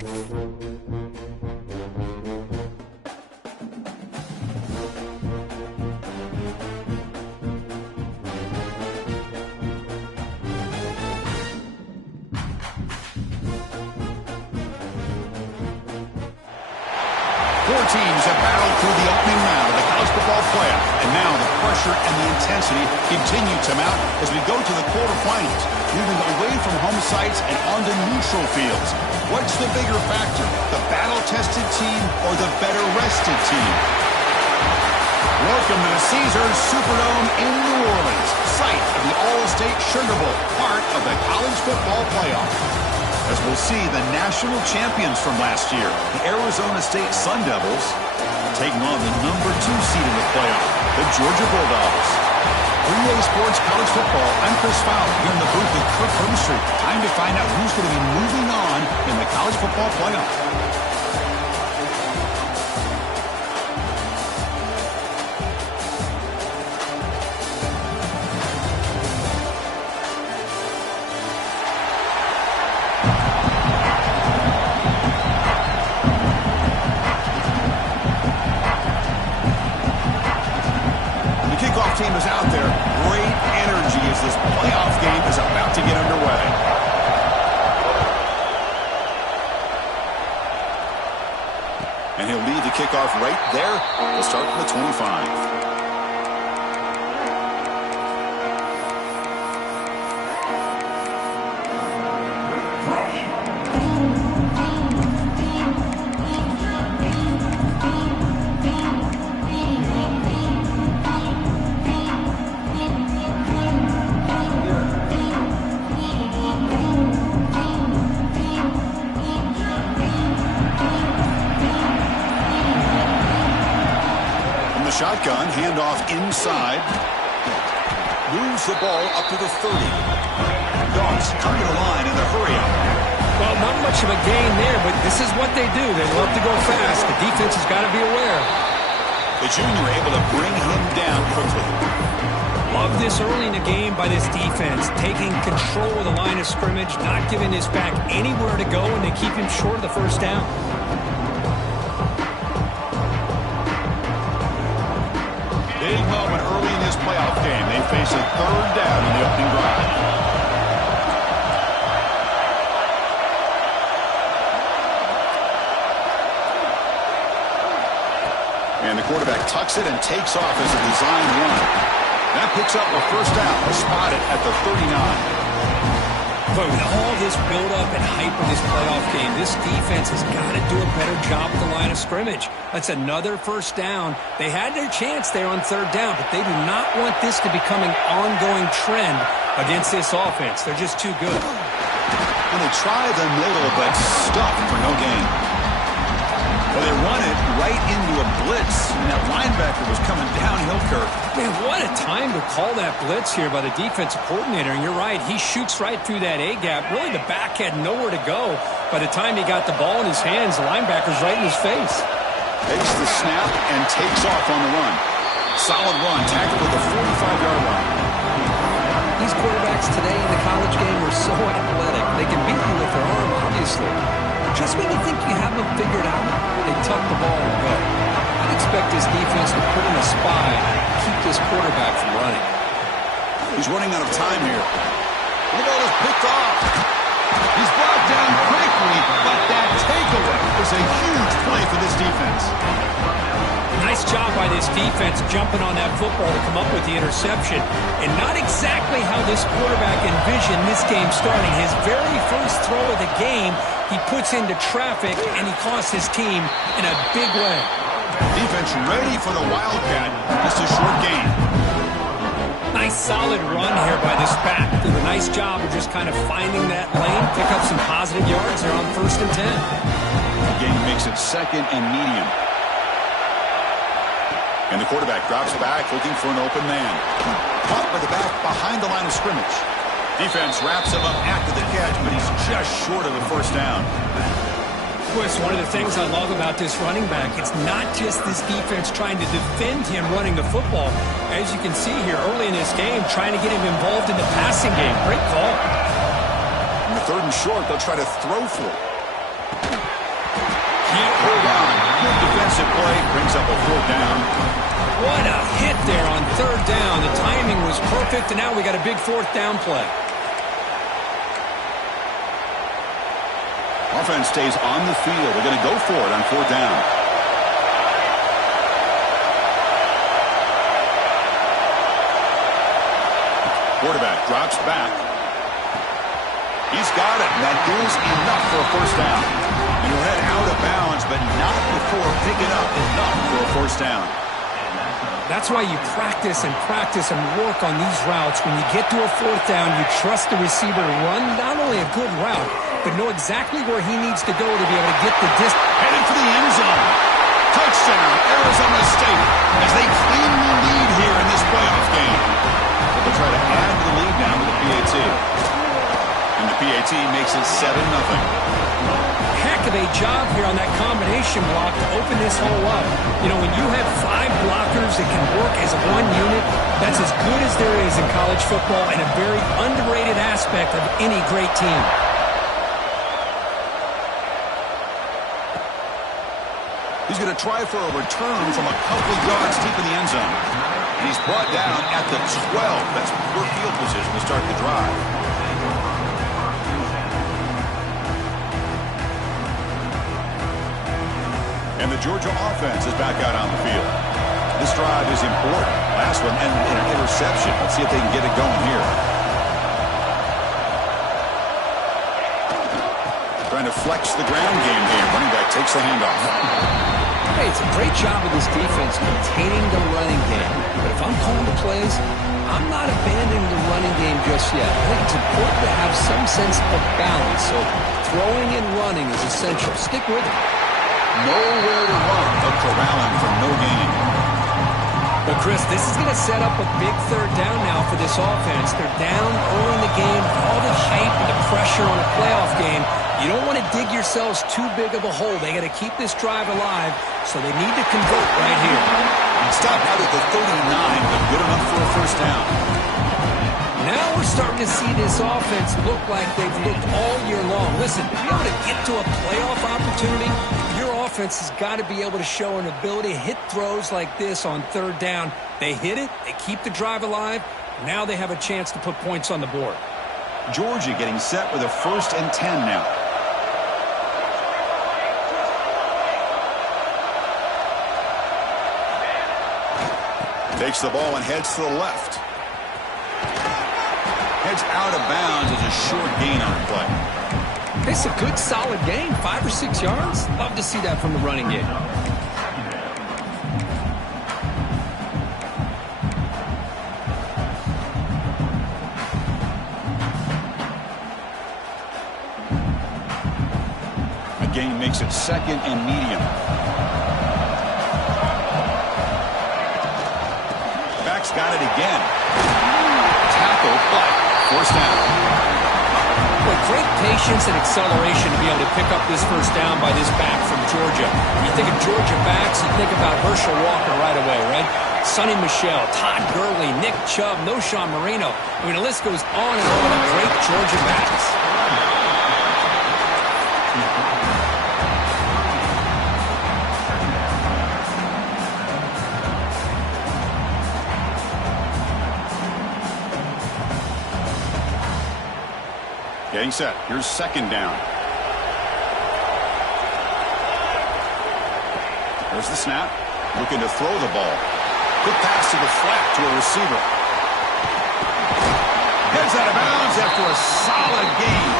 Four teams have battled through the opening round of the college football playoff, and now the pressure and the intensity continue to mount as we go to the quarterfinals, moving away from home sites and onto neutral fields. What's the bigger factor, the battle-tested team or the better-rested team? Welcome to the Caesars Superdome in New Orleans, site of the All-State Sugar Bowl, part of the college football playoff. As we'll see the national champions from last year, the Arizona State Sun Devils, taking on the number 2 seed in the playoff, the Georgia Bulldogs. 3A Sports College Football, I'm Chris Fowler here in the booth with Kirk Hermstreet. Time to find out who's going to be moving on in the college football playoff. Team is out there. Great energy as this playoff game is about to get underway. And he'll lead the kickoff right there. We'll start from the 25. Shotgun, handoff inside. Moves the ball up to the 30. Dogs come to the line in the hurry-up. Well, not much of a gain there, but this is what they do. They love to go fast. The defense has got to be aware. The junior able to bring him down quickly. Love this early in the game by this defense, taking control of the line of scrimmage, not giving his back anywhere to go, and they keep him short of the first down. Big moment early in this playoff game. They face a third down in the opening drive. And the quarterback tucks it and takes off as a design run. That picks up a first down. Spotted at the 39. But with all this build-up and hype of this playoff game, this defense has got to do a better job at the line of scrimmage. That's another first down. They had their chance there on third down, but they do not want this to become an ongoing trend against this offense. They're just too good. And they try the middle, but stuck for no gain. Well, they run it right into a blitz, and that linebacker was coming downhill, Kirk. Man, what a time to call that blitz here by the defensive coordinator. And you're right, he shoots right through that A-gap. Really, the back had nowhere to go. By the time he got the ball in his hands, the linebacker's right in his face. Takes the snap and takes off on the run. Solid run, tackled at the 45-yard line. These quarterbacks today in the college game are so athletic. They can beat you with their arm, obviously. Just when you think you have them figured out, they tuck the ball and go. I'd expect this defense to put in a spy and keep this quarterback from running. He's running out of time here. The ball is picked off. He's brought down quickly, but that takeaway is a huge play for this defense. Nice job by this defense jumping on that football to come up with the interception. And not exactly how this quarterback envisioned this game starting. His very first throw of the game, he puts into traffic, and he costs his team in a big way. Defense ready for the Wildcat. Just a short gain. Nice solid run here by this back. Did a nice job of just kind of finding that lane, pick up some positive yards there on 1st and 10. The game makes it 2nd and medium. And the quarterback drops back looking for an open man. Caught by the back behind the line of scrimmage. Defense wraps him up after the catch, but he's just short of the first down. Chris, one of the things I love about this running back, it's not just this defense trying to defend him running the football. As you can see here early in this game, trying to get him involved in the passing game. Great call. On the 3rd and short, they'll try to throw for it. play brings up a 4th down. What a hit there on 3rd down. The timing was perfect, and now we got a big 4th down play. Offense stays on the field. They're going to go for it on 4th down. Quarterback drops back. He's got it, and that is enough for a 1st down. And he'll head out of bounds, but not before picking up enough for a 1st down. That's why you practice and work on these routes. When you get to a 4th down, you trust the receiver to run not only a good route, but know exactly where he needs to go to be able to get the distance. Headed for the end zone. Touchdown, Arizona State, as they claim the lead here in this playoff game. They'll try to add the lead now with the PAT. And the PAT makes it 7-0. Heck of a job here on that combination block to open this hole up. You know, when you have 5 blockers that can work as one unit, that's as good as there is in college football and a very underrated aspect of any great team. He's going to try for a return from a couple yards deep in the end zone. And he's brought down at the 12. That's poor field position to start the drive. And the Georgia offense is back out on the field. This drive is important. Last one ended in an interception. Let's see if they can get it going here. Trying to flex the ground game here. Running back takes the handoff. Hey, it's a great job of this defense containing the running game. But if I'm calling the plays, I'm not abandoning the running game just yet. I think it's important to have some sense of balance. So throwing and running is essential. Stick with it. Nowhere to run. They'll corral him for no gain. But, Chris, this is going to set up a big 3rd down now for this offense. They're down early in the game. All the hype and the pressure on a playoff game. You don't want to dig yourselves too big of a hole. They got to keep this drive alive, so they need to convert right here. Stop out at the 39, but good enough for a 1st down. Now we're starting to see this offense look like they've looked all year long. Listen, to be able to get to a playoff opportunity, your offense has got to be able to show an ability to hit throws like this on 3rd down. They hit it, they keep the drive alive, now they have a chance to put points on the board. Georgia getting set with a 1st and 10 now. Takes the ball and heads to the left. Heads out of bounds as a short gain on the play. It's a good, solid gain, 5 or 6 yards. Love to see that from the running game. The gain makes it 2nd and medium. Back's got it again. Tackle, but 1st down. With great patience and acceleration to be able to pick up this 1st down by this back from Georgia. When you think of Georgia backs, you think about Herschel Walker right away, right? Sonny Michel, Todd Gurley, Nick Chubb, Noshawn Marino. I mean, the list goes on and on of great Georgia backs. Getting set. Here's 2nd down. There's the snap. Looking to throw the ball. Quick pass to the flat to a receiver. Heads out of bounds after a solid gain.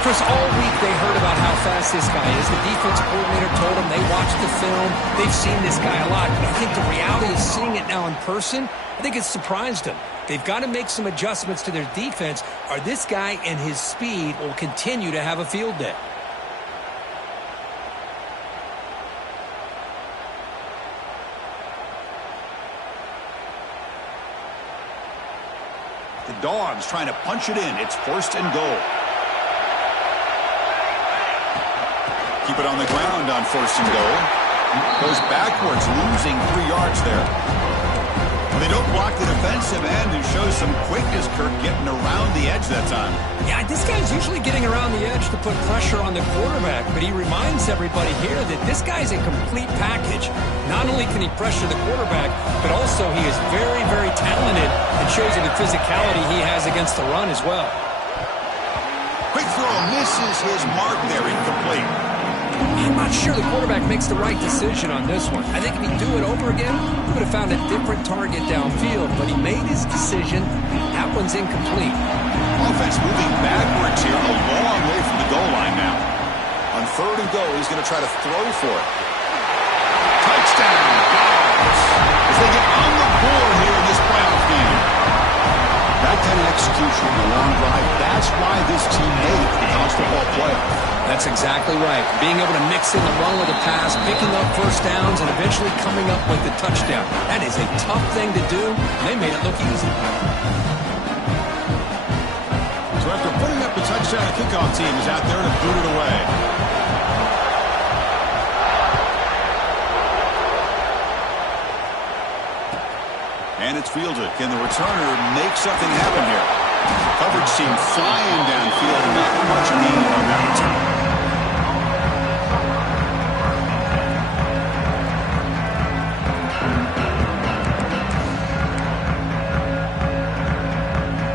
Chris, all week they heard about how fast this guy is. The defense coordinator told them they watched the film. They've seen this guy a lot. But I think the reality is seeing it now in person, I think it's surprised them. They've got to make some adjustments to their defense, or this guy and his speed will continue to have a field day. The Dogs trying to punch it in. It's 1st and goal. Keep it on the ground on 1st and goal. Goes backwards, losing 3 yards there. Well, they don't block the defensive end and show some quickness, Kirk, getting around the edge that time. Yeah, this guy's usually getting around the edge to put pressure on the quarterback, but he reminds everybody here that this guy's a complete package. Not only can he pressure the quarterback, but also he is very, very talented and shows you the physicality he has against the run as well. Quick throw misses his mark there, incomplete. I'm not sure the quarterback makes the right decision on this one. I think if he'd do it over again, he would have found a different target downfield, but he made his decision. That one's incomplete. Offense moving backwards here, a long way from the goal line now. On 3rd and goal, he's going to try to throw for it. Touchdown, Dogs, as they get on the board here in this playoff game. That kind of execution on the long drive, that's why this team made it to the college football playoff. That's exactly right. Being able to mix in the run with the pass, picking up first downs, and eventually coming up with the touchdown. That is a tough thing to do. They made it look easy. So after putting up the touchdown, the kickoff team is out there to boot it away. And it's fielded. Can the returner make something happen here? Coverage team flying downfield. Not much need on that return.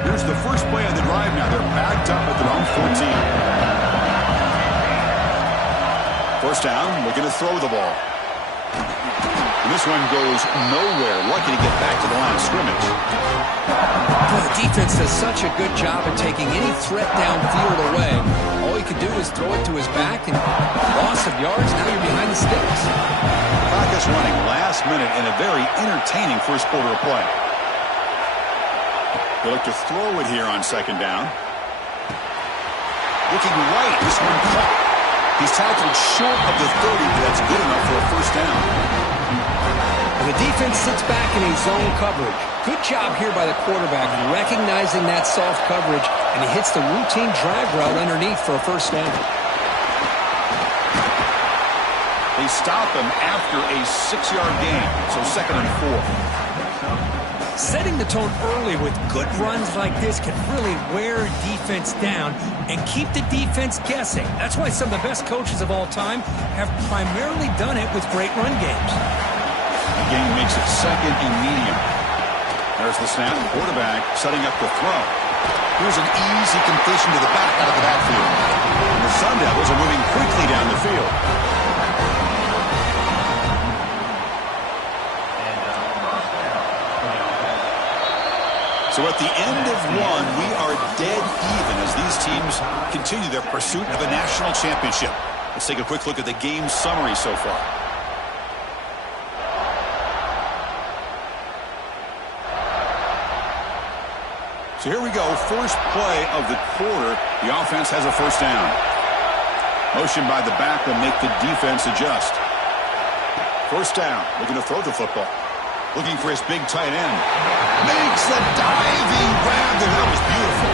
Here's the first play of the drive now. They're backed up at their own 14. First down, looking to throw the ball. And this one goes nowhere. Lucky to get back to the line of scrimmage. Well, the defense does such a good job of taking any threat downfield away. All he could do is throw it to his back, and loss of yards, now you're behind the sticks. Clock is running last minute in a very entertaining first quarter of play. They look to throw it here on 2nd down. Looking right, this one caught. He's tackled short of the 30, but that's good enough for a first down. And the defense sits back in a zone coverage. Good job here by the quarterback, recognizing that soft coverage, and he hits the routine drag route underneath for a first down. They stop him after a 6-yard gain, so 2nd and 4. Setting the tone early with good runs like this can really wear defense down and keep the defense guessing. That's why some of the best coaches of all time have primarily done it with great run games. The game makes it 2nd and medium. There's the snap. Quarterback setting up the throw. Here's an easy completion to the back out of the backfield. And the Sun Devils are moving quickly down the field. So at the end of one, we are dead even as these teams continue their pursuit of a national championship. Let's take a quick look at the game summary so far. So here we go, first play of the quarter. The offense has a first down. Motion by the back will make the defense adjust. First down, looking to throw the football. Looking for his big tight end. Makes the diving grab there. That was beautiful.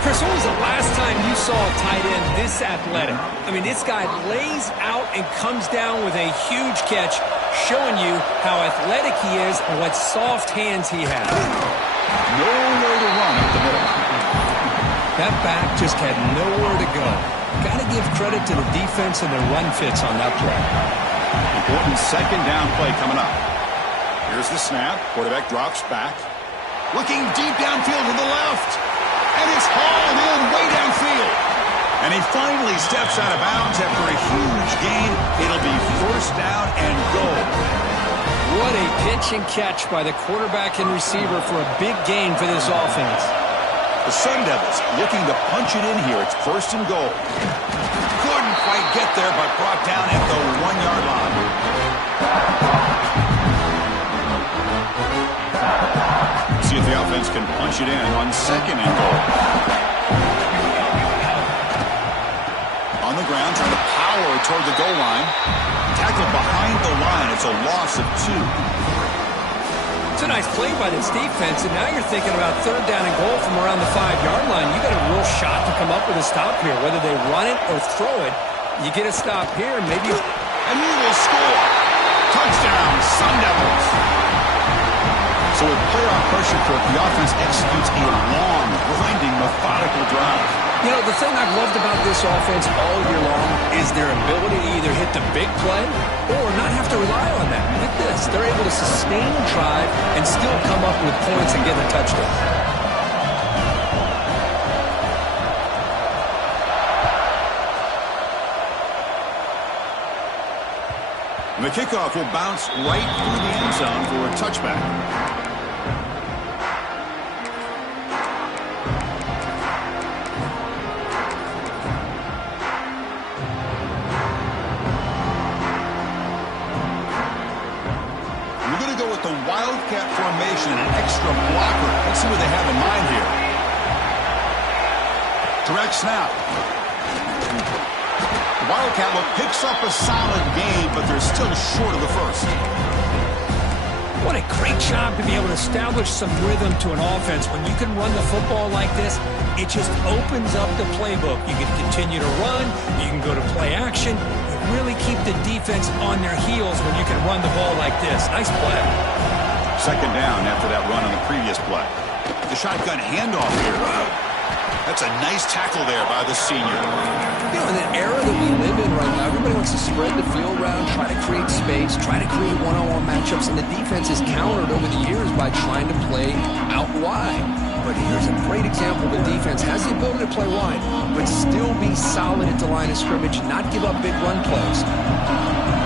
Chris, when was the last time you saw a tight end this athletic? I mean, this guy lays out and comes down with a huge catch, showing you how athletic he is and what soft hands he has. Nowhere to run up the middle. That back just had nowhere to go. Got to give credit to the defense and their run fits on that play. Important second down play coming up. Here's the snap. Quarterback drops back. Looking deep downfield to the left. And it's hauled in way downfield. And he finally steps out of bounds after a huge gain. It'll be first down and goal. What a pitch and catch by the quarterback and receiver for a big gain for this offense. The Sun Devils looking to punch it in here. It's first and goal. Couldn't quite get there, but brought down at the 1-yard line. See if the offense can punch it in on second and goal. On the ground, trying to power toward the goal line. Tackled behind the line. It's a loss of 2. It's a nice play by this defense, and now you're thinking about third down and goal from around the 5-yard line. You got a real shot to come up with a stop here. Whether they run it or throw it, you get a stop here, and maybe... And he will score. Touchdown, Sun Devils. So with playoff pressure for it, the offense executes a long, grinding, methodical drive. You know, the thing I've loved about this offense all year long is their ability to either hit the big play or not have to rely on that. Like this, they're able to sustain a drive and still come up with points and get a touchdown. And the kickoff will bounce right through the end zone for a touchback. We're going to go with the Wildcat formation and an extra blocker. Let's see what they have in mind here. Direct snap. Wildcat look picks up a solid gain, but they're still short of the first. What a great job to be able to establish some rhythm to an offense. When you can run the football like this, it just opens up the playbook. You can continue to run. You can go to play action. You really keep the defense on their heels when you can run the ball like this. Nice play. Second down after that run on the previous play. The shotgun handoff here. That's a nice tackle there by the senior. You know, in the era that we live in right now, everybody wants to spread the field around, try to create space, try to create one-on-one matchups, and the defense is countered over the years by trying to play out wide. But here's a great example. The defense has the ability to play wide, but still be solid at the line of scrimmage, not give up big run plays.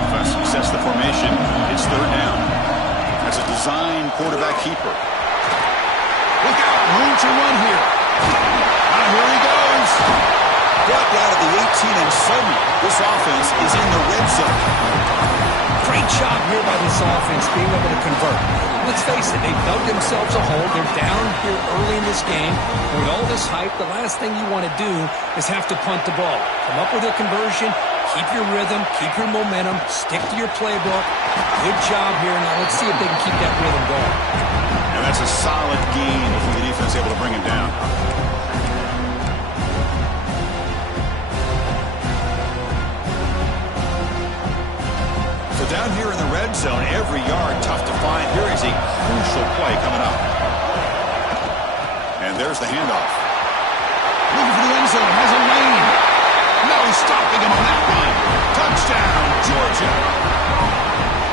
Offense sets the formation. It's third down. That's a design quarterback keeper. Look out, room to run here. And here he goes. Brought down to the 18, and suddenly this offense is in the red zone. Great job here by this offense being able to convert. Let's face it, they've dug themselves a hole. They're down here early in this game. With all this hype, the last thing you want to do is have to punt the ball. Come up with a conversion, keep your rhythm, keep your momentum, stick to your playbook. Good job here. Now let's see if they can keep that rhythm going. And that's a solid gain for the defense able to bring him down. So down here in the red zone, every yard tough to find. Here is a crucial play coming up. And there's the handoff. Looking for the end zone, has a lane. No stopping him on that one. Touchdown, Georgia.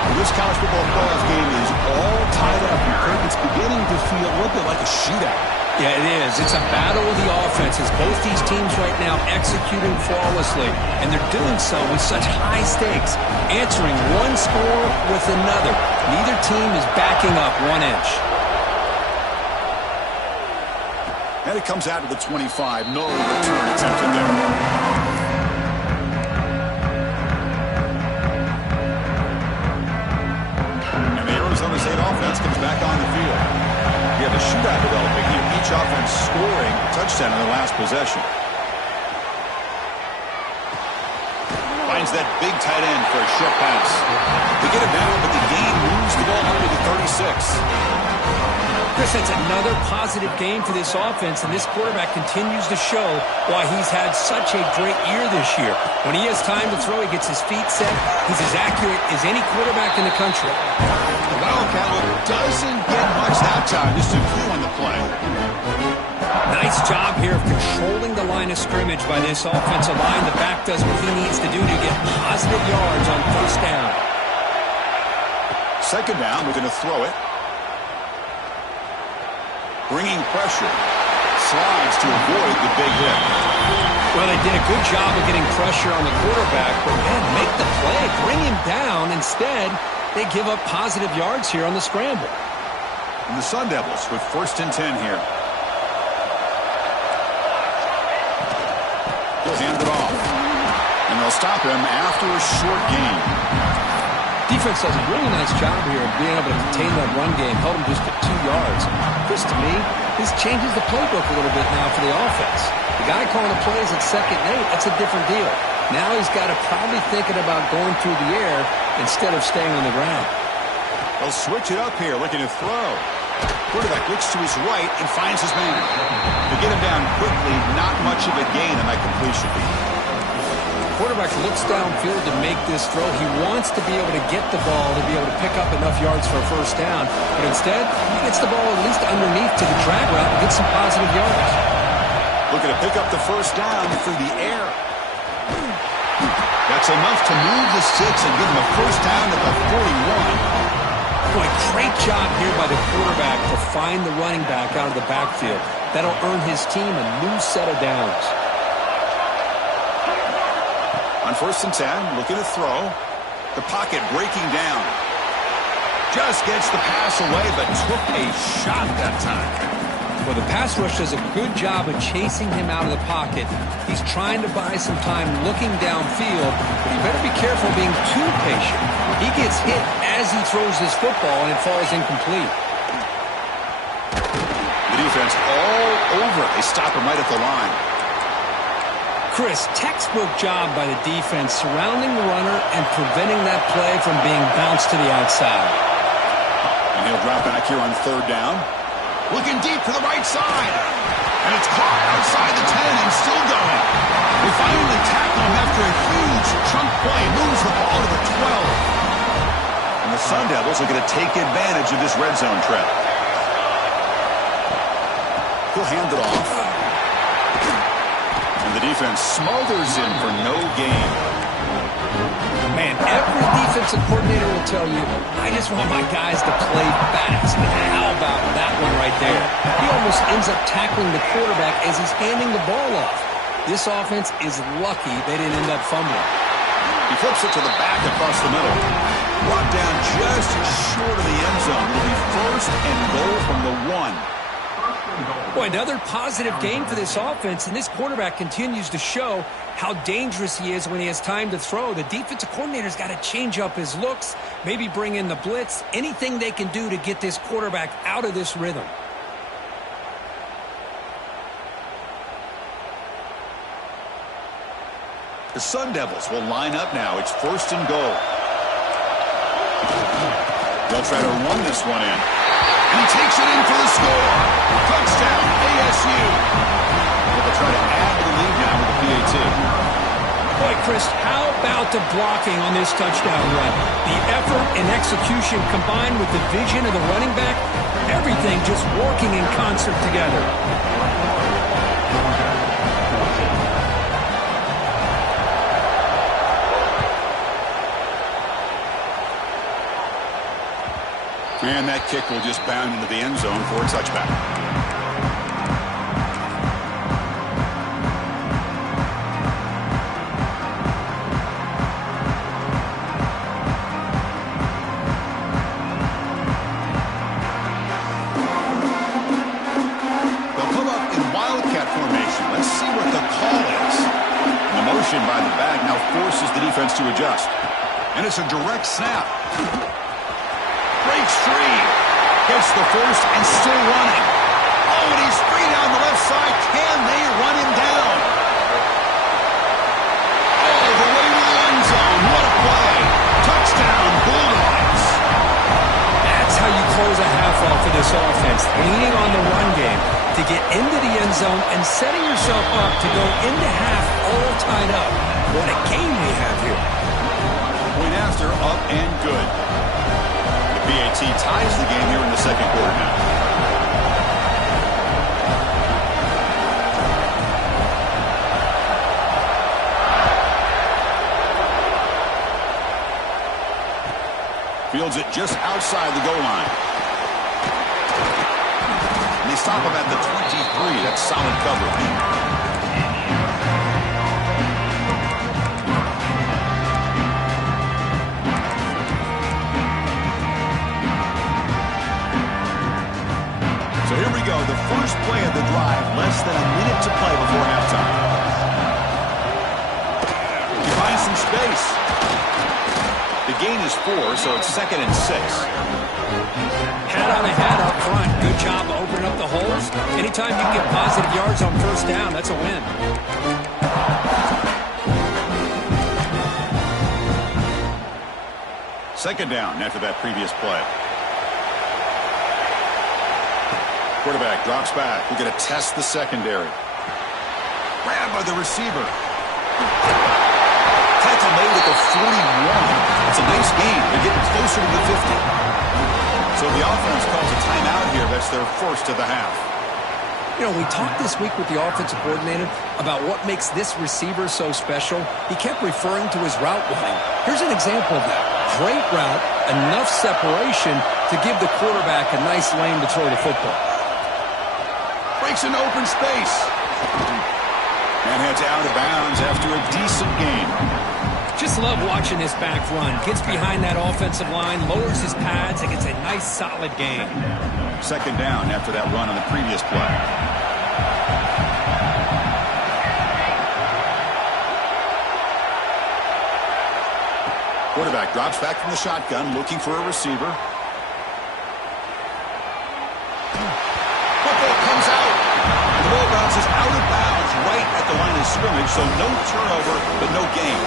Well, this college football playoff game is all tied up. It's beginning to feel a little bit like a shootout. Yeah, it is. It's a battle of the offenses. Both these teams right now executing flawlessly, and they're doing so with such high stakes, answering one score with another. Neither team is backing up 1 inch. And it comes out to the 25. No return attempted there. And the Arizona State offense comes back on the field. We have a shootout developing here. Each offense scoring a touchdown in their last possession. Finds that big tight end for a short pass. They get it down, but the gain moves the ball under the 36. Chris, that's another positive game for this offense, and this quarterback continues to show why he's had such a great year this year. When he has time to throw, he gets his feet set. He's as accurate as any quarterback in the country. The Wildcat doesn't get much that time. Just a few on the play. Nice job here of controlling the line of scrimmage by this offensive line. The back does what he needs to do to get positive yards on first down. Second down, we're going to throw it. Bringing pressure. Slides to avoid the big hit. Well, they did a good job of getting pressure on the quarterback, but man, make the play, bring him down. Instead, they give up positive yards here on the scramble. And the Sun Devils with 1st and 10 here. He'll hand it off. And they'll stop him after a short gain. Defense does a really nice job here of being able to contain that run game, held him just at 2 yards. Chris, to me, this changes the playbook a little bit now for the offense. The guy calling the plays at 2nd and 8, that's a different deal. Now he's got to probably thinking about going through the air instead of staying on the ground. They'll switch it up here, looking to throw. Quarterback looks to his right and finds his man. To get him down quickly, not much of a gain on that completion. quarterback looks downfield to make this throw. He wants to be able to get the ball to be able to pick up enough yards for a first down. But instead, he gets the ball at least underneath to the drag route and gets some positive yards. Looking to pick up the first down through the air. That's enough to move the sticks and give him a first down at the 41. Boy, great job here by the quarterback to find the running back out of the backfield. That'll earn his team a new set of downs. On 1st and 10, looking to throw. The pocket breaking down. Just gets the pass away, but took a shot that time. Well, the pass rush does a good job of chasing him out of the pocket. He's trying to buy some time looking downfield, but he better be careful being too patient. He gets hit as he throws this football, and it falls incomplete. The defense all over it. They stop him right at the line. Chris, textbook job by the defense surrounding the runner and preventing that play from being bounced to the outside. And he'll drop back here on 3rd down. Looking deep to the right side. And it's caught outside the 10 and still going. They finally tackle him after a huge chunk play. Moves the ball to the 12. And the Sun Devils are going to take advantage of this red zone trap. He'll hand it off. And the defense smothers him for no gain. Man, every defensive coordinator will tell you, I just want my guys to play fast. And how about that one right there? He almost ends up tackling the quarterback as he's handing the ball off. This offense is lucky they didn't end up fumbling. He flips it to the back across the middle. Brought down just short of the end zone. It'll be 1st and goal from the 1. Boy, another positive game for this offense, and this quarterback continues to show how dangerous he is when he has time to throw. The defensive coordinator's got to change up his looks, maybe bring in the blitz, anything they can do to get this quarterback out of this rhythm. The Sun Devils will line up now. It's 1st and goal. They'll try to run this one in. And he takes it in for the score. Touchdown, ASU. They'll try to add to the lead now with the PAT. Boy, Chris, how about the blocking on this touchdown run? The effort and execution combined with the vision of the running back, everything just working in concert together. And that kick will just bound into the end zone for a touchback. They'll come up in Wildcat formation. Let's see what the call is. The motion by the back now forces the defense to adjust. And it's a direct snap. Breaks free. Gets the first and still running. Oh, and he's free down the left side. Can they run him down? Oh, the way to the end zone. What a play. Touchdown, Bulldogs. That's how you close a half off of this offense. Leaning on the run game to get into the end zone and setting yourself up to go into half all tied up. What a game we have here. Point after, up and good. BAT ties the game here in the 2nd quarter now. Fields it just outside the goal line. And they stop him at the 23. That's solid coverage. So here we go, the first play of the drive, less than a minute to play before halftime. He finds some space. The gain is 4, so it's 2nd and 6. Hat on a hat up front. Good job opening up the holes. Anytime you get positive yards on 1st down, that's a win. Second down after that previous play. Quarterback drops back. We're going to test the secondary. Grabbed by the receiver. played at the 41. It's a nice game. They're getting closer to the 50. So the offense calls a timeout here. That's their first of the half. You know, we talked this week with the offensive coordinator about what makes this receiver so special. He kept referring to his route running. Here's an example of that. Great route, enough separation to give the quarterback a nice lane to throw the football. Breaks an open space. And heads out of bounds after a decent game. Just love watching this back run. Gets behind that offensive line, lowers his pads, and gets a nice solid gain. Second down after that run on the previous play. Quarterback drops back from the shotgun, looking for a receiver. Football comes out. And the ball bounces out of bounds right at the line of scrimmage, so no turnover, but no gain.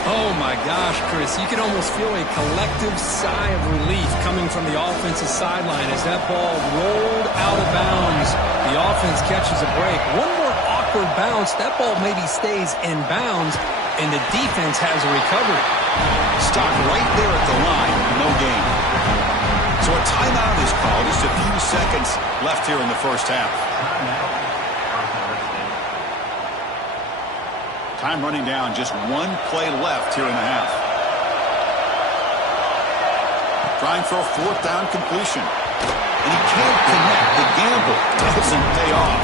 Oh, my gosh, Chris. You can almost feel a collective sigh of relief coming from the offensive sideline as that ball rolled out of bounds. The offense catches a break. One more awkward bounce. That ball maybe stays in bounds, and the defense has a recovery. Stopped right there at the line. No gain. So a timeout is called. Just a few seconds left here in the first half. Time running down, just one play left here in the half. Trying for a fourth down completion. And he can't connect. The gamble doesn't pay off.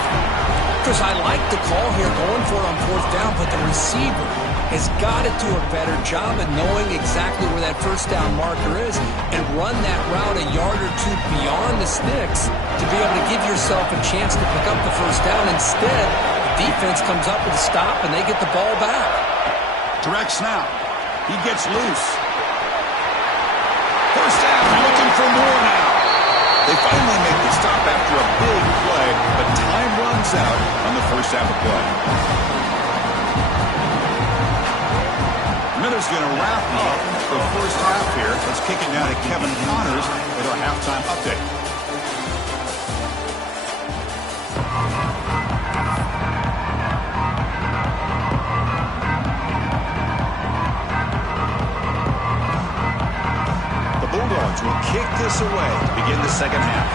Chris, I like the call here going for it on fourth down, but the receiver has got to do a better job of knowing exactly where that first down marker is and run that route a yard or two beyond the sticks to be able to give yourself a chance to pick up the first down. Instead, defense comes up with a stop, and they get the ball back. Direct snap. He gets loose. First down, looking for more now. They finally make the stop after a big play, but time runs out on the first half of play. Miller's going to wrap up the first half here. Let's kick it now to Kevin Connors with our halftime update. Bulldogs will kick this away to begin the second half.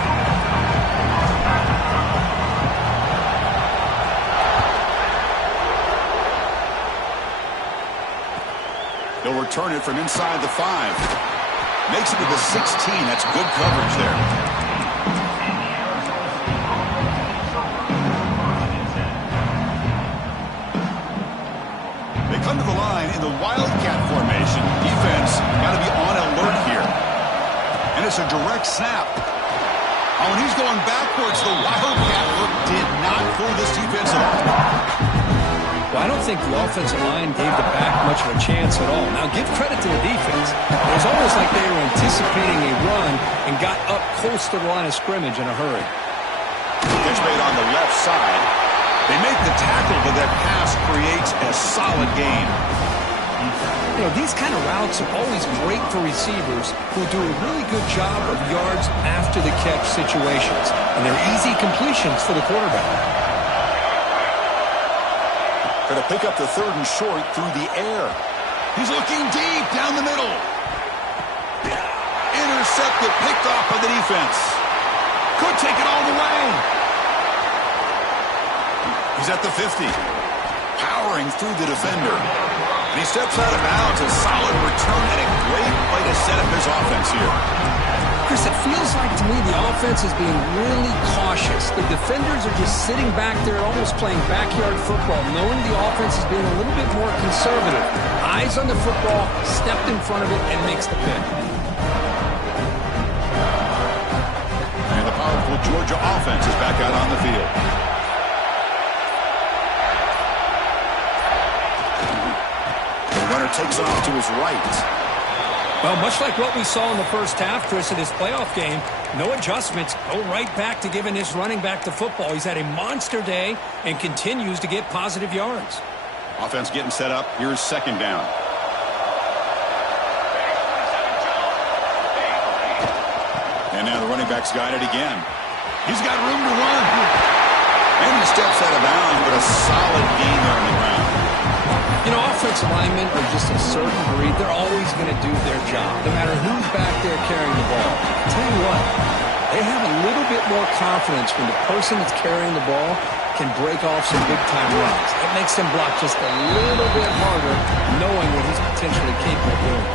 They'll return it from inside the 5. Makes it to the 16. That's good coverage there. They come to the line in the Wildcat formation. Defense got to be on alert here. And it's a direct snap. Oh, and he's going backwards. The Wildcat look did not fool this defense at all. Well, I don't think the offensive line gave the back much of a chance at all. Now, give credit to the defense. It was almost like they were anticipating a run and got up close to the line of scrimmage in a hurry. Catch made on the left side. They make the tackle, but that pass creates a solid gain. You know, these kind of routes are always great for receivers who do a really good job of yards after the catch situations. And they're easy completions for the quarterback. Going to pick up the third and short through the air. He's looking deep down the middle. Intercepted, picked off by the defense. Could take it all the way. He's at the 50. Powering through the defender. And he steps out of bounds. A solid return and a great way to set up his offense here. Chris, it feels like to me the offense is being really cautious. The defenders are just sitting back there almost playing backyard football, knowing the offense is being a little bit more conservative. Eyes on the football, stepped in front of it, and makes the pick. And the powerful Georgia offense is back out on the field. The runner takes off to his right. Well, much like what we saw in the first half, Chris, of this playoff game, no adjustments. Go right back to giving this running back the football. He's had a monster day and continues to get positive yards. Offense getting set up. Here's second down. And now the running back's got it again. He's got room to run. And he steps out of bounds, but a solid gain there on the ground. You know, offensive linemen are just a certain breed. They're always going to do their job, no matter who's back there carrying the ball. I'll tell you what, they have a little bit more confidence when the person that's carrying the ball can break off some big-time runs. It makes them block just a little bit harder, knowing what he's potentially capable of doing.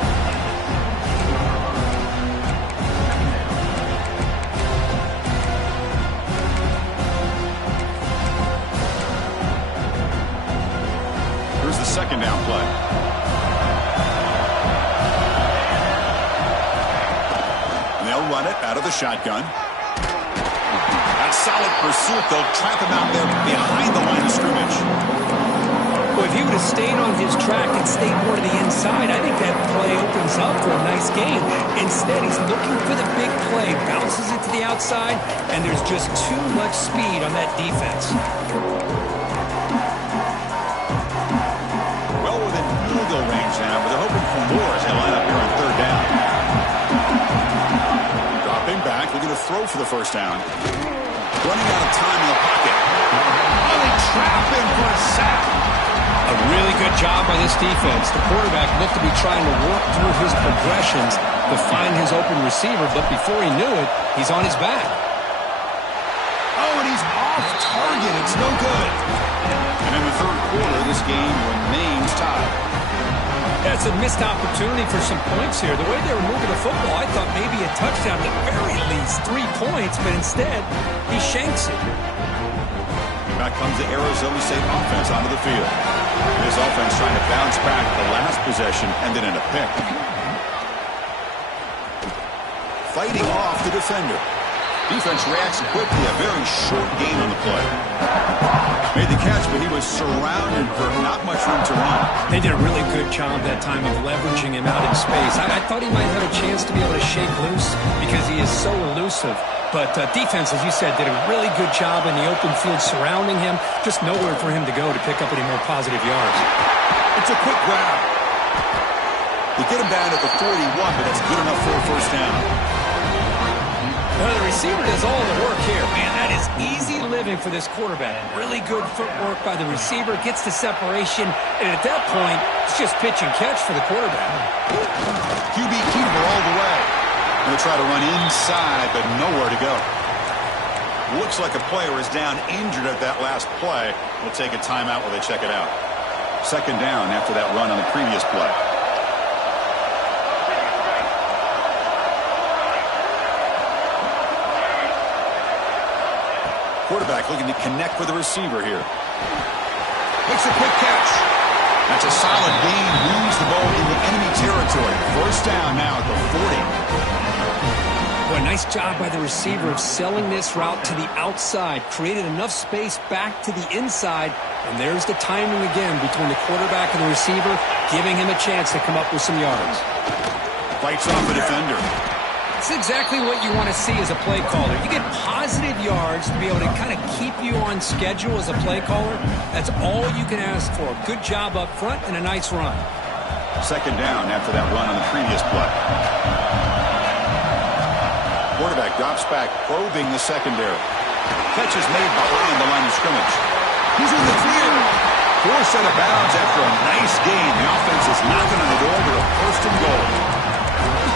Here's the second down play. And they'll run it out of the shotgun. That solid pursuit, they'll trap him out there behind the line of scrimmage. Well, if he would have stayed on his track and stayed more to the inside, I think that play opens up for a nice game. Instead, he's looking for the big play, bounces it to the outside, and there's just too much speed on that defense. Well within field goal range now, but they're hoping for more as they line up here on third down. Dropping back, looking to throw for the first down. Running out of time in the pocket. Oh, they trap him for a sack. A really good job by this defense. The quarterback looked to be trying to work through his progressions to find his open receiver, but before he knew it, he's on his back. Oh, and he's off target. It's no good. And in the third quarter, this game remains tied. That's a missed opportunity for some points here. The way they were moving the football, I thought maybe a touchdown, at the very least 3 points, but instead, he shanks it. Back comes the Arizona State offense onto the field. This offense trying to bounce back the last possession, ended in a pick. Fighting off the defender. Defense reacts quickly, a very short gain on the play. Made the catch, but he was surrounded for not much room to run. They did a really good job that time of leveraging him out in space. I thought he might have a chance to be able to shake loose because he is so elusive. But defense, as you said, did a really good job in the open field surrounding him. Just nowhere for him to go to pick up any more positive yards. It's a quick grab. They get him down at the 41, but that's good enough for a first down. Well, the receiver does all the work here. Man, that is easy living for this quarterback. Really good footwork by the receiver, gets the separation, and at that point, it's just pitch and catch for the quarterback. QB keeper all the way. They'll try to run inside, but nowhere to go. Looks like a player is down injured at that last play. We'll take a timeout while they check it out. Second down after that run on the previous play. Quarterback looking to connect with the receiver here. Makes a quick catch. That's a solid gain. Moves the ball into enemy territory. First down now at the 40. Boy, nice job by the receiver of selling this route to the outside. Created enough space back to the inside. And there's the timing again between the quarterback and the receiver, giving him a chance to come up with some yards. Fights off a defender. It's exactly what you want to see as a play caller. You get positive yards to be able to kind of keep you on schedule as a play caller. That's all you can ask for. Good job up front and a nice run. Second down after that run on the previous play. Quarterback drops back, probing the secondary. Catch is made behind the line of scrimmage. He's in the clear. Forced out of bounds after a nice gain. The offense is knocking on the door to a first and goal.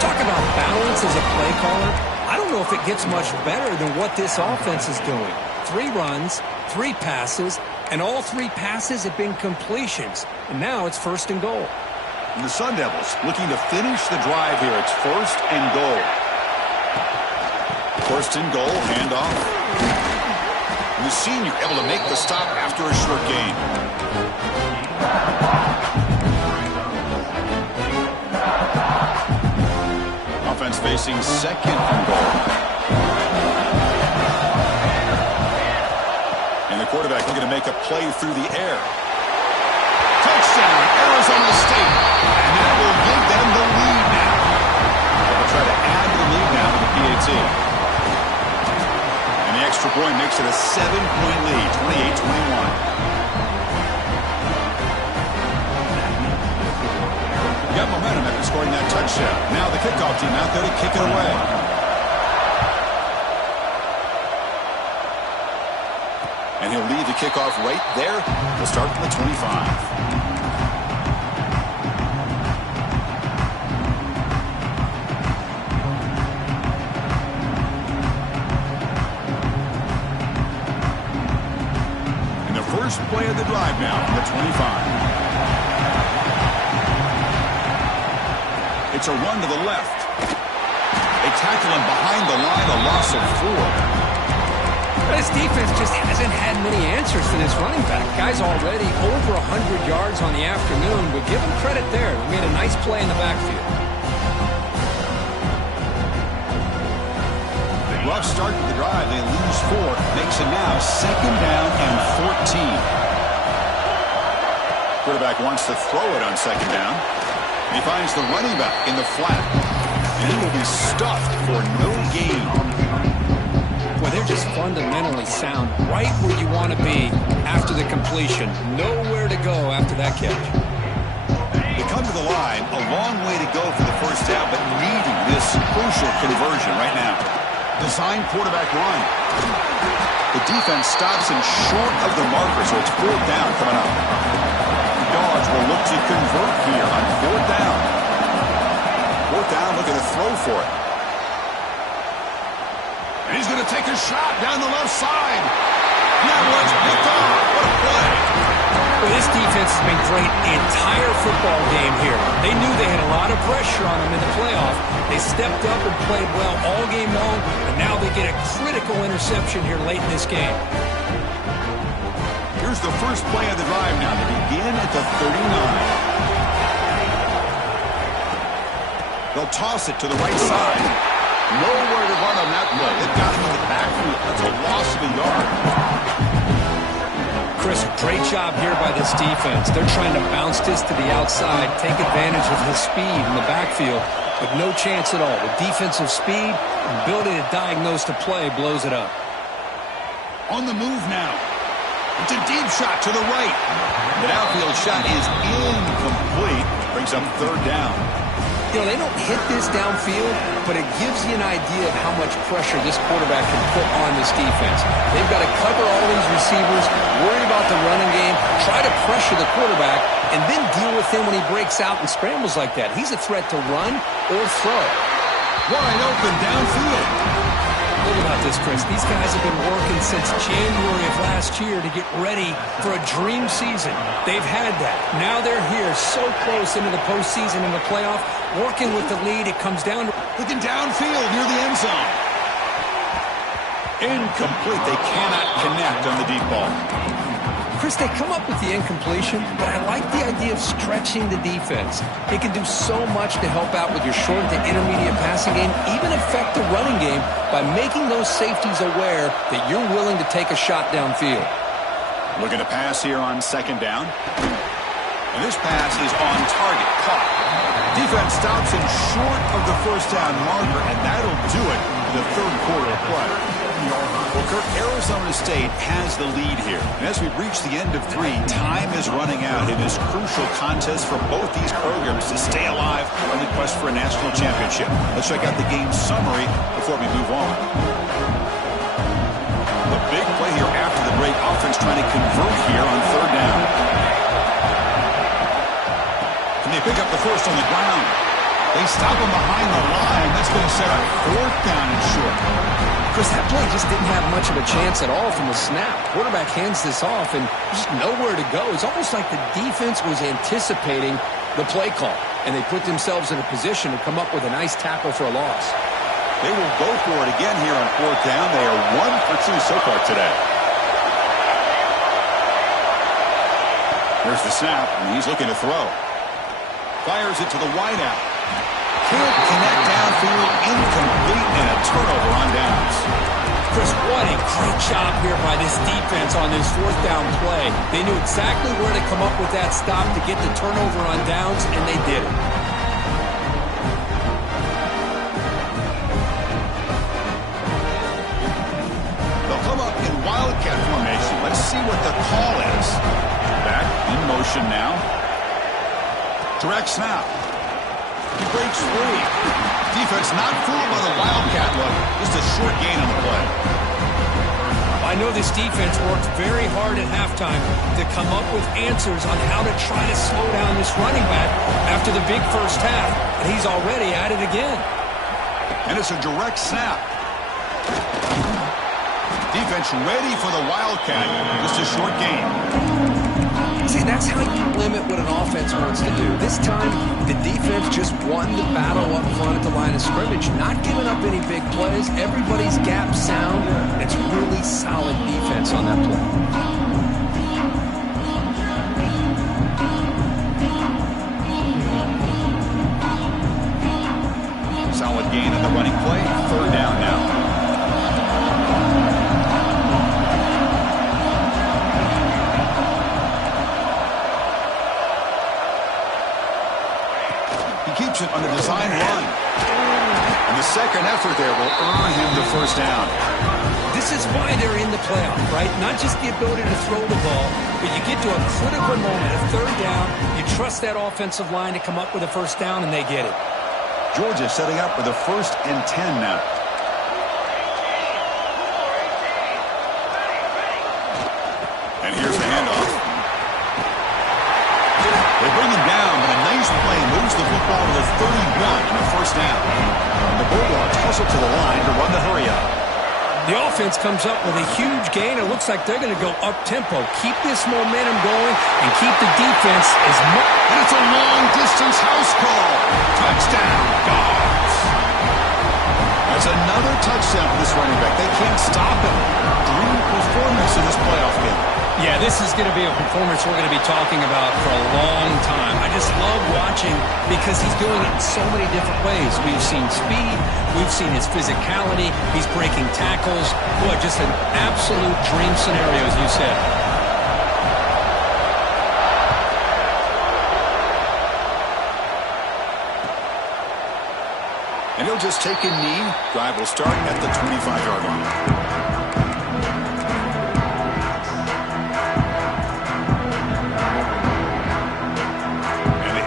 Talk about balance as a play caller. I don't know if it gets much better than what this offense is doing. 3 runs, 3 passes, and all 3 passes have been completions. And now it's first and goal. And the Sun Devils looking to finish the drive here. It's first and goal. First and goal, handoff. And the senior able to make the stop after a short gain. Offense facing second and goal. And the quarterback looking to make a play through the air. Touchdown, Arizona State. And that will give them the lead now. They'll try to add the lead now to the PAT. And the extra point makes it a 7-point lead, 28-21. Got momentum after scoring that touchdown. Now the kickoff team out there to kick it away. And he'll lead the kickoff right there. He'll start from the 25. play of the drive now from the 25. It's a run to the left. They tackle him behind the line, a loss of 4. This defense just hasn't had many answers for this running back. Guy's already over 100 yards on the afternoon, but give him credit there. He made a nice play in the backfield. Rough start to the drive. They lose 4. Makes it now 2nd down and 14. Quarterback wants to throw it on 2nd down. He finds the running back in the flat. And he will be stuffed for no gain. Boy, they're just fundamentally sound right where you want to be after the completion. Nowhere to go after that catch. They come to the line. A long way to go for the first down, but needing this crucial conversion right now. Design quarterback run. The defense stops him short of the marker, so it's 4th down coming up. The Dogs will look to convert here on 4th down. 4th down, looking to throw for it. And he's going to take a shot down the left side. And that one's picked off. What a play. Well, this defense has been great the entire football game here. They knew they had a lot of pressure on them in the playoff. They stepped up and played well all game long, and now they get a critical interception here late in this game. Here's the first play of the drive now to begin at the 39. They'll toss it to the right side. Nowhere to run on that play. They've got him in the backfield. That's a loss of a yard. Chris, great job here by this defense. They're trying to bounce this to the outside, take advantage of his speed in the backfield, but no chance at all. The defensive speed, ability to diagnose the play, blows it up. On the move now. It's a deep shot to the right. The outfield shot is incomplete. Brings up 3rd down. You know, they don't hit this downfield, but it gives you an idea of how much pressure this quarterback can put on this defense. They've got to cover all these receivers, worry about the running game, try to pressure the quarterback, and then deal with him when he breaks out and scrambles like that. He's a threat to run or throw. Wide open downfield. Think about this, Chris. These guys have been working since January of last year to get ready for a dream season. They've had that. Now they're here so close into the postseason and the playoff, working with the lead. It comes down to looking downfield near the end zone. Incomplete. They cannot connect on the deep ball. Chris, they come up with the incompletion, but I like the idea of stretching the defense. It can do so much to help out with your short to intermediate passing game, even affect the running game by making those safeties aware that you're willing to take a shot downfield. Looking to pass here on 2nd down. And this pass is on target. Caught. Defense stops him short of the 1st down marker, and that'll do it in the 3rd quarter of play. Well, Kirk, Arizona State has the lead here. And as we reach the end of 3, time is running out in this crucial contest for both these programs to stay alive on the quest for a national championship. Let's check out the game summary before we move on. The big play here after the break. Offense trying to convert here on 3rd down. And they pick up the first on the ground. They stop him behind the line. That's going to set up 4th down and short. Chris, that play just didn't have much of a chance at all from the snap. Quarterback hands this off and just nowhere to go. It's almost like the defense was anticipating the play call, and they put themselves in a position to come up with a nice tackle for a loss. They will go for it again here on 4th down. They are 1 for 2 so far today. There's the snap, and he's looking to throw. Fires it to the wideout. Can't connect downfield, incomplete, and a turnover on downs. Chris, what a great job here by this defense on this 4th down play. They knew exactly where to come up with that stop to get the turnover on downs, and they did it. They'll come up in wildcat formation. Let's see what the call is. Back in motion now. Direct snap. He breaks free. Defense not fooled by the wildcat look. Just a short gain on the play. I know this defense worked very hard at halftime to come up with answers on how to try to slow down this running back after the big first half, and he's already at it again. And it's a direct snap. Defense ready for the Wildcat. Just a short game. See, that's how you limit what an offense wants to do. This time, the defense just won the battle up front at the line of scrimmage, not giving up any big plays. Everybody's gap sound. It's really solid defense on that play. Solid gain on the running play. Third down now. Keeps it on the design run. And the second effort there will earn him the first down. This is why they're in the playoff, right? Not just the ability to throw the ball, but you get to a critical moment, a third down, you trust that offensive line to come up with a first down, and they get it. Georgia setting up with a 1st and 10 now. And here's the handoff. They bring him down, but a nice play moves the football to the 31 and a first down. The Bulldogs hustle to the line to run the hurry up. The offense comes up with a huge gain. It looks like they're going to go up-tempo. Keep this momentum going and keep the defense as much. And it's a long-distance house call. Touchdown, Dogs. That's another touchdown for this running back. They can't stop him. Dream performance in this playoff game. Yeah, this is going to be a performance we're going to be talking about for a long time. I just love watching because he's doing it in so many different ways. We've seen speed. We've seen his physicality. He's breaking tackles. Boy, just an absolute dream scenario, as you said. And he'll just take a knee. Drive will start at the 25-yard line.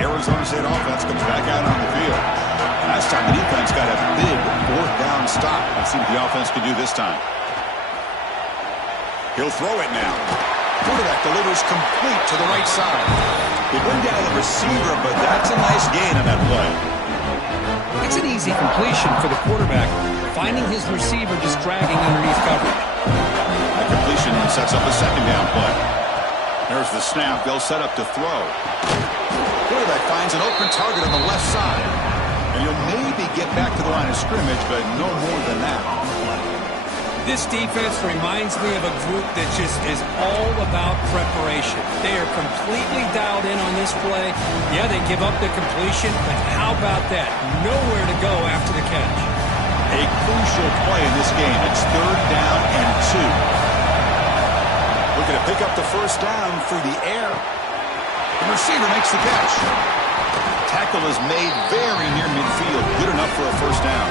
Arizona State offense comes back out on the field. Last time the defense got a big 4th down stop. Let's see what the offense can do this time. He'll throw it now. Quarterback delivers complete to the right side. They bring down the receiver, but that's a nice gain on that play. It's an easy completion for the quarterback, finding his receiver just dragging underneath coverage. That completion sets up a 2nd down play. There's the snap. They'll set up to throw. Quarterback finds an open target on the left side. And you'll maybe get back to the line of scrimmage, but no more than that. This defense reminds me of a group that just is all about preparation. They are completely dialed in on this play. Yeah, they give up the completion, but how about that? Nowhere to go after the catch. A crucial play in this game. It's 3rd down and 2. Looking to pick up the first down through the air. The receiver makes the catch. Tackle is made very near midfield. Good enough for a first down.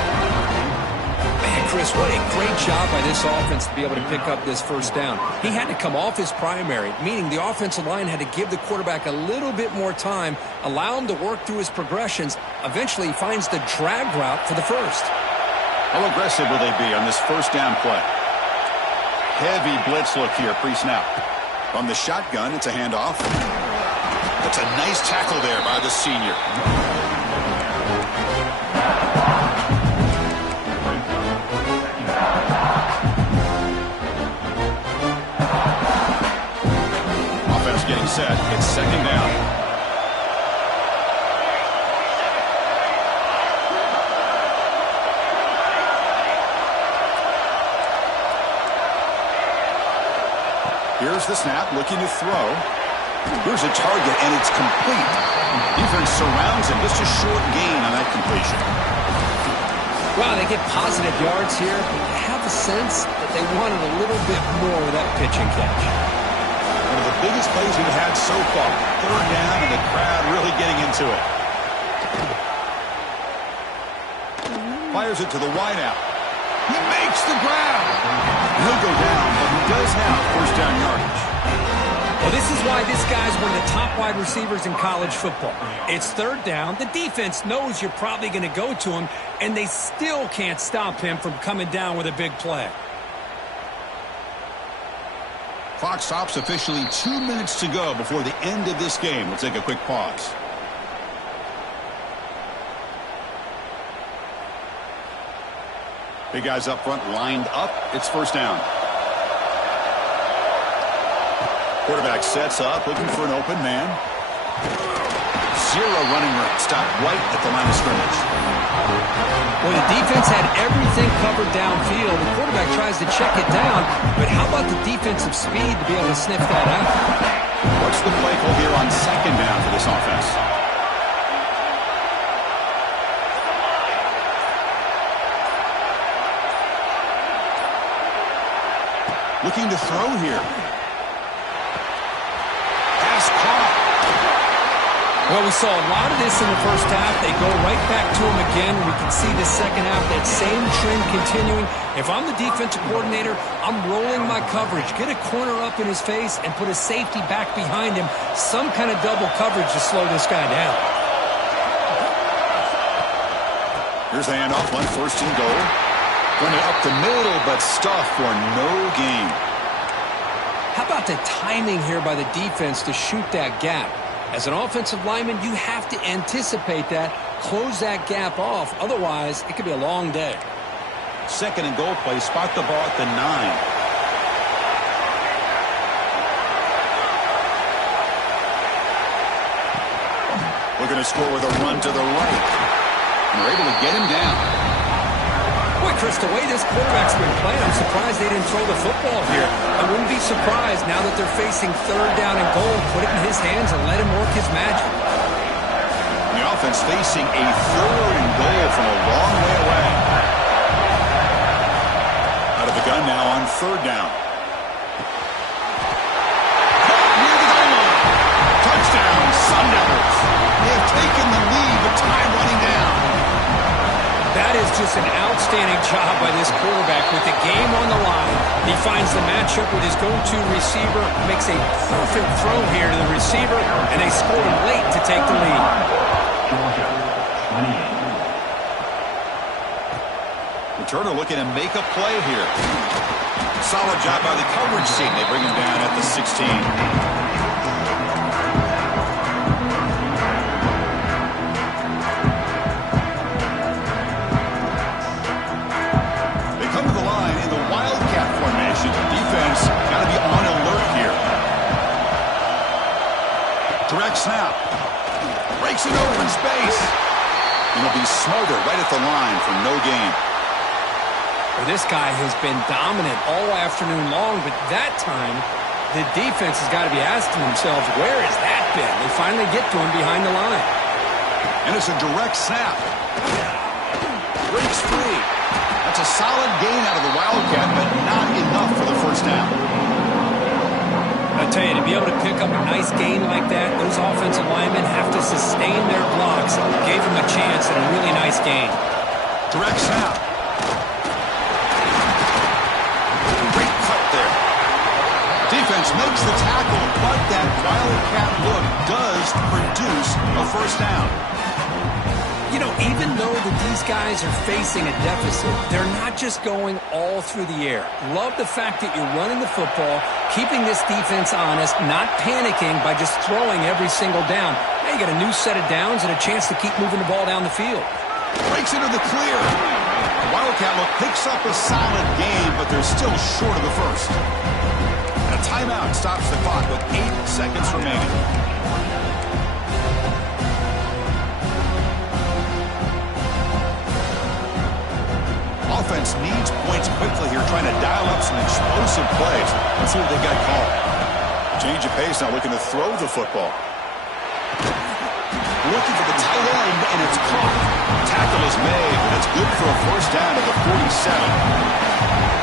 Man, Chris, what a great job by this offense to be able to pick up this first down. He had to come off his primary, meaning the offensive line had to give the quarterback a little bit more time, allow him to work through his progressions. Eventually, he finds the drag route for the first. How aggressive will they be on this first down play? Heavy blitz look here pre-snap. From the shotgun, it's a handoff. That's a nice tackle there by the senior. Offense getting set. It's 2nd down. Here's the snap, looking to throw. Here's a target, and it's complete. Defense surrounds him. Just a short gain on that completion. Wow, they get positive yards here. I have a sense that they wanted a little bit more with that pitch and catch. One of the biggest plays we've had so far. 3rd down, and the crowd really getting into it. Fires it to the wideout. He makes the grab. He'll go down, but he does have first down yardage. Well, this is why this guy's one of the top wide receivers in college football. It's 3rd down. The defense knows you're probably going to go to him, and they still can't stop him from coming down with a big play. Clock stops officially 2 minutes to go before the end of this game. We'll take a quick pause. Big guys up front lined up. It's first down. Quarterback sets up, looking for an open man. Zero running room. Stopped right at the line of scrimmage. Well, the defense had everything covered downfield. The quarterback tries to check it down, but how about the defensive speed to be able to sniff that out? What's the play call here on second down for this offense? Looking to throw here. Pass caught. Well, we saw a lot of this in the first half. They go right back to him again. We can see the second half, that same trend continuing. If I'm the defensive coordinator, I'm rolling my coverage. Get a corner up in his face and put a safety back behind him. Some kind of double coverage to slow this guy down. Here's the handoff on first and goal. Going up the middle, but stuff for no gain. How about the timing here by the defense to shoot that gap? As an offensive lineman, you have to anticipate that, close that gap off. Otherwise, it could be a long day. Second and goal play. Spot the ball at the 9. Looking to score with a run to the right. And they're able to get him down. Boy, Chris, the way this quarterback's been playing, I'm surprised they didn't throw the football here. I wouldn't be surprised now that they're facing third down and goal. Put it in his hands and let him work his magic. The offense facing a third and goal from a long way away. Out of the gun now on third down. Near the goal line. Touchdown, Sun Devils. They have taken the lead with time running down. That is just an outstanding job by this quarterback with the game on the line. He finds the matchup with his go-to receiver, makes a perfect throw here to the receiver, and they scored late to take the lead. Returner looking to make a play here. Solid job by the coverage team. They bring him down at the 16. Defense got to be on alert here. Direct snap. Breaks it open space. And he'll be smothered right at the line for no gain. Well, this guy has been dominant all afternoon long, but that time, the defense has got to be asking themselves, where has that been? They finally get to him behind the line. And it's a direct snap. Breaks free. That's a solid gain out of the Wildcat, but not enough for the first down. I'll tell you, to be able to pick up a nice gain like that, those offensive linemen have to sustain their blocks. Gave him a chance and a really nice gain. Direct snap. Great cut there. Defense makes the tackle, but that Wildcat look does produce a first down. You know, even though these guys are facing a deficit, they're not just going all through the air. Love the fact that you're running the football, keeping this defense honest, not panicking by just throwing every single down. Now you got a new set of downs and a chance to keep moving the ball down the field. Breaks into the clear. Wildcat look picks up a solid game, but they're still short of the first. And a timeout stops the clock with 8 seconds remaining. Offense needs points quickly here, trying to dial up some explosive plays. Let's see what they got called. Change of pace, now looking to throw the football. Looking for the tight end, and it's caught. Tackle is made, and it's good for a first down at the 47.